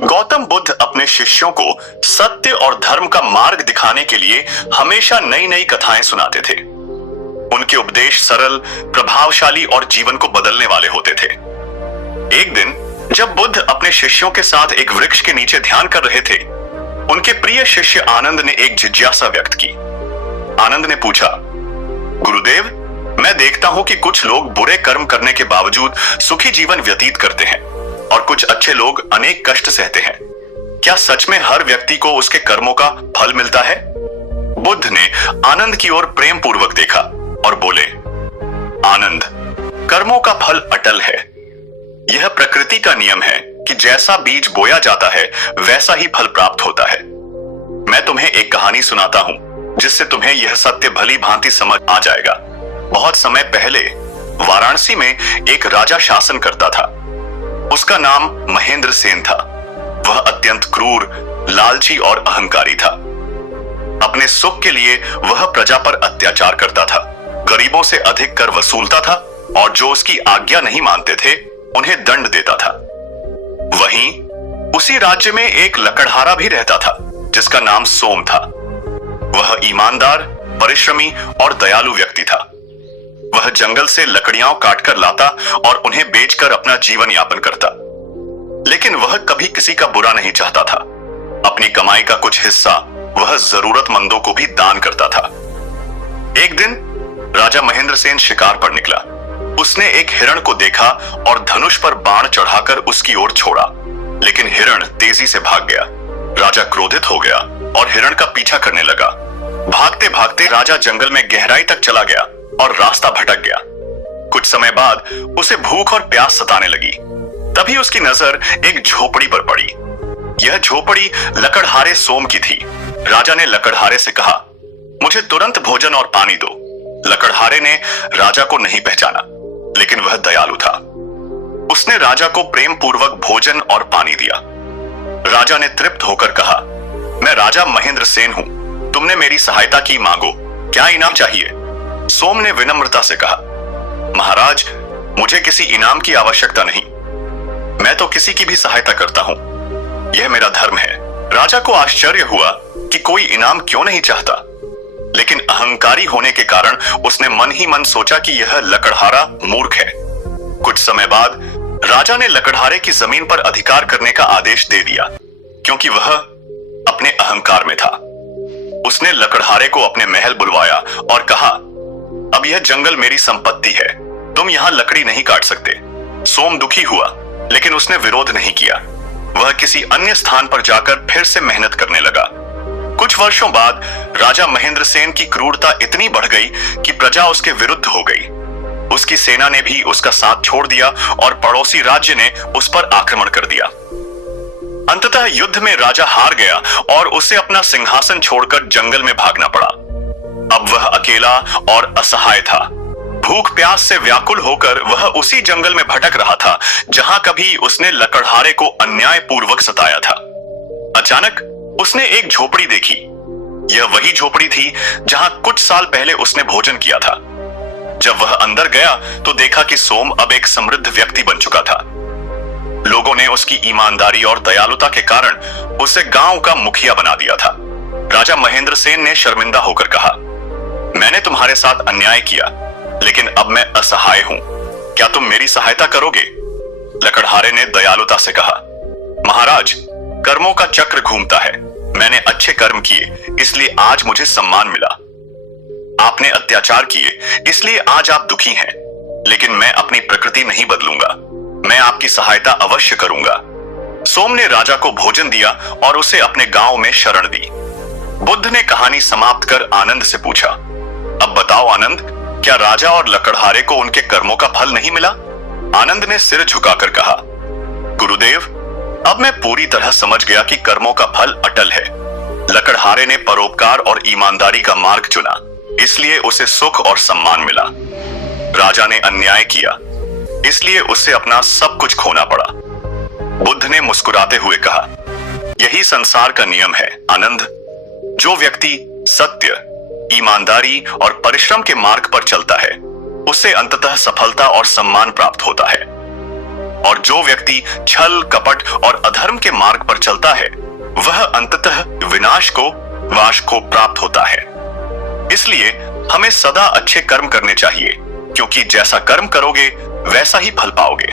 गौतम बुद्ध अपने शिष्यों को सत्य और धर्म का मार्ग दिखाने के लिए हमेशा नई नई कथाएं सुनाते थे। उनके उपदेश सरल, प्रभावशाली और जीवन को बदलने वाले होते थे। एक दिन जब बुद्ध अपने शिष्यों के साथ एक वृक्ष के नीचे ध्यान कर रहे थे, उनके प्रिय शिष्य आनंद ने एक जिज्ञासा व्यक्त की। आनंद ने पूछा, गुरुदेव, मैं देखता हूं कि कुछ लोग बुरे कर्म करने के बावजूद सुखी जीवन व्यतीत करते हैं और कुछ अच्छे लोग अनेक कष्ट सहते हैं। क्या सच में हर व्यक्ति को उसके कर्मों का फल मिलता है? बुद्ध ने आनंद की ओर प्रेम पूर्वक देखा और बोले, आनंद, कर्मों का फल अटल है। यह प्रकृति का नियम है कि जैसा बीज बोया जाता है वैसा ही फल प्राप्त होता है। मैं तुम्हें एक कहानी सुनाता हूं जिससे तुम्हें यह सत्य भली भांति समझ आ जाएगा। बहुत समय पहले वाराणसी में एक राजा शासन करता था। उसका नाम महेंद्र सेन था। वह अत्यंत क्रूर, लालची और अहंकारी था। अपने सुख के लिए वह प्रजा पर अत्याचार करता था, गरीबों से अधिक कर वसूलता था और जो उसकी आज्ञा नहीं मानते थे उन्हें दंड देता था। वहीं उसी राज्य में एक लकड़हारा भी रहता था जिसका नाम सोम था। वह ईमानदार, परिश्रमी और दयालु व्यक्ति था। वह जंगल से लकड़ियां काटकर लाता और उन्हें बेचकर अपना जीवन यापन करता। लेकिन वह कभी किसी का बुरा नहीं चाहता था। अपनी कमाई का कुछ हिस्सा वह जरूरतमंदों को भी दान करता था। एक दिन राजा महेंद्र सेन शिकार पर निकला। उसने एक हिरण को देखा और धनुष पर बाण चढ़ाकर उसकी ओर छोड़ा, लेकिन हिरण तेजी से भाग गया। राजा क्रोधित हो गया और हिरण का पीछा करने लगा। भागते भागते राजा जंगल में गहराई तक चला गया और रास्ता भटक गया। कुछ समय बाद उसे भूख और प्यास सताने लगी। तभी उसकी नजर एक झोपड़ी पर पड़ी। यह झोपड़ी लकड़हारे सोम की थी। राजा ने लकड़हारे से कहा, मुझे तुरंत भोजन और पानी दो। लकड़हारे ने राजा को नहीं पहचाना, लेकिन वह दयालु था। उसने राजा को प्रेम पूर्वक भोजन और पानी दिया। राजा ने तृप्त होकर कहा, मैं राजा महेंद्र सेन हूं। तुमने मेरी सहायता की, मांगो। क्या इनाम चाहिए? सोम ने विनम्रता से कहा, महाराज, मुझे किसी इनाम की आवश्यकता नहीं। मैं तो किसी की भी सहायता करता हूं। यह मेरा धर्म है। राजा को आश्चर्य हुआ कि कोई इनाम क्यों नहीं चाहता, लेकिन अहंकारी होने के कारण उसने मन ही मन सोचा कि यह लकड़हारा मूर्ख है। कुछ समय बाद राजा ने लकड़हारे की जमीन पर अधिकार करने का आदेश दे दिया, क्योंकि वह अपने अहंकार में था। उसने लकड़हारे को अपने महल बुलवाया और कहा, अब यह जंगल मेरी संपत्ति है, तुम यहां लकड़ी नहीं काट सकते। सोम दुखी हुआ, लेकिन उसने विरोध नहीं किया। वह किसी अन्य स्थान पर जाकर फिर से मेहनत करने लगा। कुछ वर्षों बाद राजा महेंद्र सेन की क्रूरता इतनी बढ़ गई कि प्रजा उसके विरुद्ध हो गई। उसकी सेना ने भी उसका साथ छोड़ दिया और पड़ोसी राज्य ने उस पर आक्रमण कर दिया। अंततः युद्ध में राजा हार गया और उसे अपना सिंहासन छोड़कर जंगल में भागना पड़ा। अब वह अकेला और असहाय था। भूख प्यास से व्याकुल होकर वह उसी जंगल में भटक रहा था जहां कभी उसने लकड़हारे को अन्याय पूर्वक सताया था। अचानक उसने एक झोपड़ी देखी। यह वही झोपड़ी थी जहां कुछ साल पहले उसने भोजन किया था। जब वह अंदर गया तो देखा कि सोम अब एक समृद्ध व्यक्ति बन चुका था। लोगों ने उसकी ईमानदारी और दयालुता के कारण उसे गांव का मुखिया बना दिया था। राजा महेंद्र सेन ने शर्मिंदा होकर कहा, मैंने तुम्हारे साथ अन्याय किया, लेकिन अब मैं असहाय हूं। क्या तुम मेरी सहायता करोगे? लकड़हारे ने दयालुता से कहा, महाराज, कर्मों का चक्र घूमता है। मैंने अच्छे कर्म किए, इसलिए आज मुझे सम्मान मिला। आपने अत्याचार किए, इसलिए आज आप दुखी हैं। लेकिन मैं अपनी प्रकृति नहीं बदलूंगा। मैं आपकी सहायता अवश्य करूंगा। सोम ने राजा को भोजन दिया और उसे अपने गांव में शरण दी। बुद्ध ने कहानी समाप्त कर आनंद से पूछा, अब बताओ आनंद, क्या राजा और लकड़हारे को उनके कर्मों का फल नहीं मिला? आनंद ने सिर झुकाकर कहा, गुरुदेव, अब मैं पूरी तरह समझ गया कि कर्मों का फल अटल है। लकड़हारे ने परोपकार और ईमानदारी का मार्ग चुना, इसलिए उसे सुख और सम्मान मिला। राजा ने अन्याय किया, इसलिए उसे अपना सब कुछ खोना पड़ा। बुद्ध ने मुस्कुराते हुए कहा, यही संसार का नियम है आनंद। जो व्यक्ति सत्य, ईमानदारी और परिश्रम के मार्ग पर चलता है, उसे अंततः सफलता और सम्मान प्राप्त होता है। और जो व्यक्ति छल, कपट और अधर्म के मार्ग पर चलता है वह अंततः विनाश को प्राप्त होता है। इसलिए हमें सदा अच्छे कर्म करने चाहिए, क्योंकि जैसा कर्म करोगे वैसा ही फल पाओगे।